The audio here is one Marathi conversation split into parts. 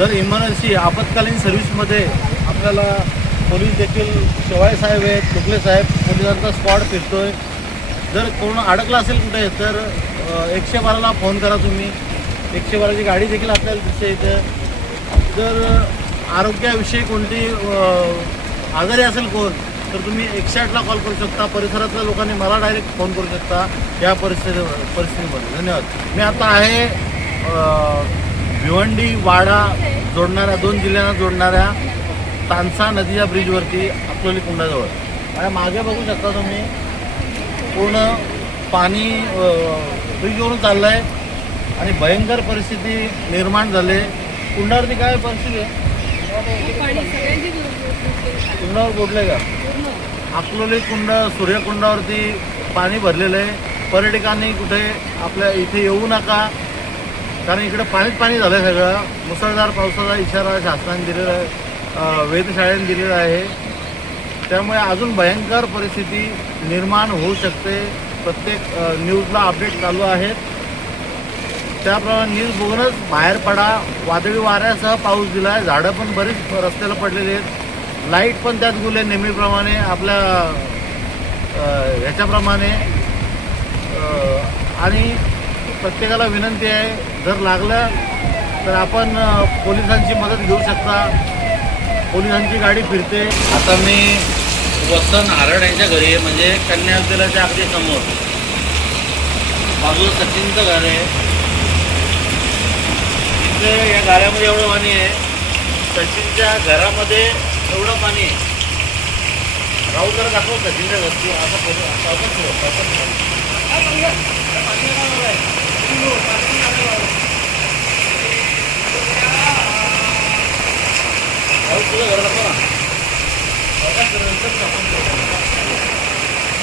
जर इमर्जन्सी आपत्कालीन सर्व्हिसमध्ये आपल्याला पोलीस देखील शेवाळे साहेब आहेत, तुकले साहेब पोलिसांचा स्क्वॉड फिरतोय. जर कोण अडकला असेल कुठे तर 112ला फोन करा तुम्ही. 112ची गाडी देखील आपल्याला दिसते इथे. जर आरोग्याविषयी कोणती आजारी असेल कोण तर तुम्ही 108ला कॉल करू शकता. परिसरातल्या लोकांनी मला डायरेक्ट फोन करू शकता या परिस्थितीमध्ये. धन्यवाद. मी आता आहे भिवंडी वाडा जोडणाऱ्या 2 जिल्ह्यांना जोडणाऱ्या तानसा नदीच्या ब्रिजवरती अकोली कुंडाजवळ. आणि मागे बघू शकता तुम्ही पूर्ण पाणी ब्रिजवरून चाललं आहे आणि भयंकर परिस्थिती निर्माण झाली. कुंडावरती काय परिस्थिती आहे? कुंडावर बोलले का? अकलोली कुंड सूर्यकुंडावरती पाणी भरलेलं आहे. पर्यटकांनी कुठे आपल्या इथे येऊ नका कारण इकडे पाणी झालं आहे. सगळं मुसळधार पावसाचा इशारा शासनाने दिलेला आहे, वेधशाळेने दिलेला आहे. त्यामुळे अजून भयंकर परिस्थिती निर्माण होऊ शकते. प्रत्येक न्यूजला अपडेट चालू आहेत. त्याप्रमाणे न्यूज बघूनच बाहेर पडा. वादळी वाऱ्यासह पाऊस दिला आहे. झाडं पण बरीच रस्त्याला पडलेली आहेत. लाईट पण त्यात गेले नेहमीप्रमाणे आपल्या ह्याच्याप्रमाणे. आणि प्रत्येकाला विनंती आहे जर लागलं तर आपण पोलिसांची मदत घेऊ शकता. पोलिसांची गाडी फिरते. आता मी वसंत हारड यांच्या घरी आहे, म्हणजे कन्या विद्यालयाच्या अगदी समोर. बाजूला सचिनचं घर आहे. इथे या गाड्यामध्ये एवढं पाणी आहे. सचिनच्या घरामध्ये एवढं पाणी आहे. राहू जरा दाखव सचिनच्या घरची. तुझं घर दाखव ना.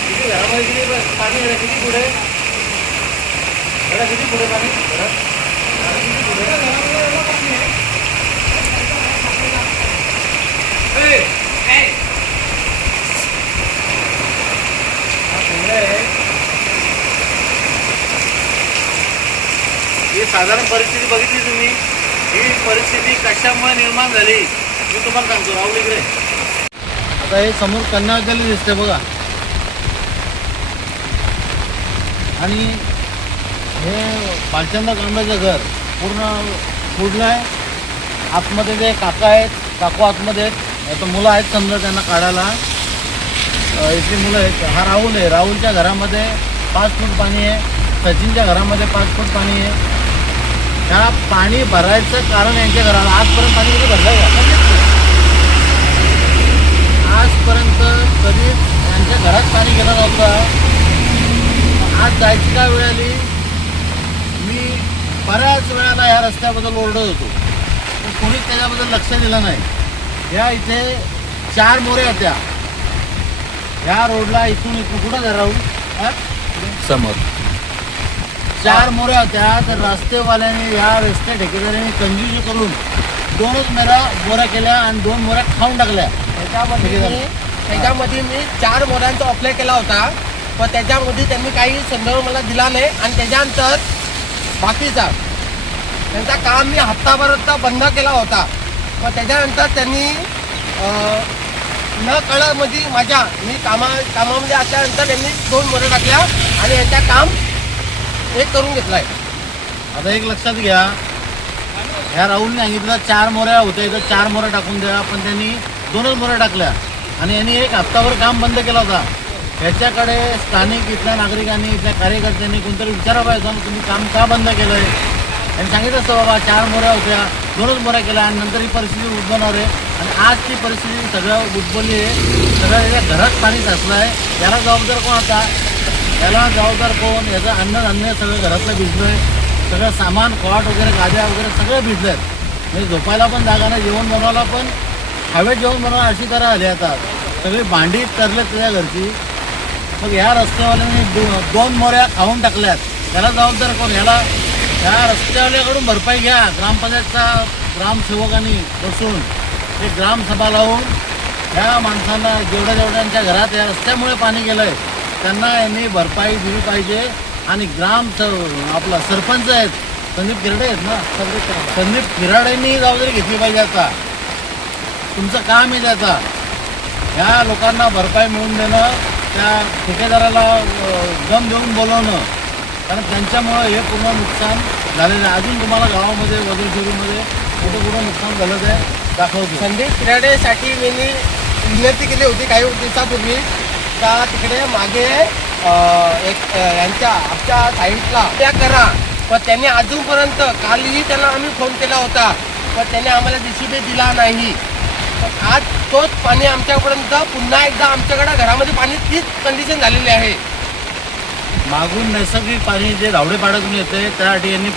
किती घरामध्ये किती पाणी आहे? किती पुढे किती पुढे पाणी घरात? किती पुढे ही साधारण परिस्थिती बघितली तुम्ही. ही परिस्थिती कशामुळे निर्माण झाली मी तुम्हाला सांगतो. राहुल इकडे. आता हे समोर कन्या विद्यालय दिसते बघा. आणि हे पालचंद कांबळेचं घर पूर्ण फुडलं आहे. आतमध्ये जे काका आहेत, काकू आतमध्ये आहेत. आता मुलं आहेत समजा त्यांना काढायला. इथली मुलं आहेत. हा राहुल आहे. राहुलच्या घरामध्ये 5 फूट पाणी आहे. सचिनच्या घरामध्ये 5 फूट पाणी आहे. ह्या पाणी भरायचं कारण यांच्या घराला आजपर्यंत पाणी कधी भरलं आहे का? आजपर्यंत कधीच यांच्या घरात पाणी गेलं नव्हतं. आज जायची काय वेळ आली. मी बऱ्याच वेळाला या रस्त्याबद्दल ओरडत होतो पण कोणीच त्याच्याबद्दल लक्ष दिलं नाही. या इथे 4 मोऱ्या होत्या. ह्या रोडला इथून कुठं जा राहून समोर 4 मोऱ्या होत्या. तर रस्तेवाल्यांनी या रस्ते ठेकेदारांनी कंजूसी करून 2च मोऱ्या केल्या आणि 2 मोऱ्या खाऊन टाकल्या. त्याच्यामध्ये मी 4 मोऱ्यांचा अप्लाय केला होता पण त्याच्यामध्ये त्यांनी काही संदर्भ मला दिला नाही. आणि त्याच्यानंतर बाकीचा त्यांचा काम मी हप्ताभराचा बंद केला होता. पण त्याच्यानंतर त्यांनी न कळत म्हणजे मी कामामध्ये असल्यानंतर त्यांनी 2 मोऱ्या टाकल्या आणि यांच्या काम एक करून घेतलं आहे. आता एक लक्षात घ्या. ह्या राहुलने सांगितलं 4 मोऱ्या होत्या इथं 4 मोऱ्या टाकून द्या. पण त्यांनी 2च मोऱ्या टाकल्या आणि यांनी एक हप्ताभर काम बंद केला होता. ह्याच्याकडे स्थानिक इथल्या नागरिकांनी इथल्या कार्यकर्त्यांनी कोणतरी विचारा पाहिजे तुम्ही काम का बंद केलं आहे. त्यांनी सांगितलं असतं बाबा 4 मोऱ्या होत्या 2च मोऱ्या केल्या आणि नंतर ही परिस्थिती उद्भवणार आहे. आणि आज ती परिस्थिती सगळं उद्भवली आहे. सगळं याच्या घरात पाणी साचलं आहे. याला जबाबदार कोण आता? याला जबाबदार कोण? याचं अन्नधान्य सगळं घरातलं भिजलं आहे. सगळं सामान कॉट वगैरे गाद्या वगैरे सगळं भिजलं आहेत. म्हणजे झोपायला पण जागा नाही. जेवण बनवायला पण हवेत जेवण बनवायला अशी तऱ्हा आली. आता सगळी भांडी तरलेत त्याच्या घरची. मग ह्या रस्त्यावाल्यांनी 2 मोऱ्या खाऊन टाकल्यात. त्याला जबाबदार कोण? ह्या रस्त्यावाल्याकडून भरपाई घ्या. ग्रामपंचायतचा ग्रामसेवकांनी बसून एक ग्रामसभा लावून ह्या माणसांना जेवढ्यांच्या घरात या रस्त्यामुळे पाणी गेलं आहे त्यांना यांनी भरपाई दिली पाहिजे. आणि आपला सरपंच आहेत संदीप किराडे आहेत ना, संदीप किराडेंनी जबाबदारी घेतली पाहिजे. आता तुमचं काम आहे त्याचा, ह्या लोकांना भरपाई मिळवून देणं, त्या ठेकेदाराला दम देऊन बोलवणं, कारण त्यांच्यामुळं हे पूर्ण नुकसान झालेलं आहे. अजून तुम्हाला गावामध्ये वजनशिरीमध्ये कुठं नुकसान झालं ते दाखवतो. संदीप किराडेसाठी मी विनंती केली होती काही दिवसापूर्वी का तिकडे मागे यांच्या आमच्या साईडला त्या करा, पण त्यांनी अजूनपर्यंत कालही त्यांना आम्ही फोन केला होता, पण त्यांनी आम्हाला JCB दिला नाही. पण आज तोच पाणी आमच्यापर्यंत पुन्हा एकदा आमच्याकडे घरामध्ये पाणी तीच कंडिशन झालेली आहे. मागून नैसर्गिक पाणी जे धावडेपाड्यातून येते त्यासाठी यांनी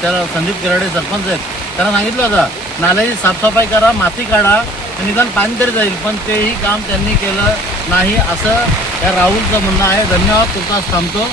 त्याला संदीप किराडे सरपंच आहेत, त्यांना सांगितलं होतं नाल्याची साफसफाई करा, माती काढा, निदान पाणी तरी जाईल, पण तेही काम त्यांनी केलं नाही असं या राहुलचं म्हणणं आहे. धन्यवाद, तुर्तास थांबतो.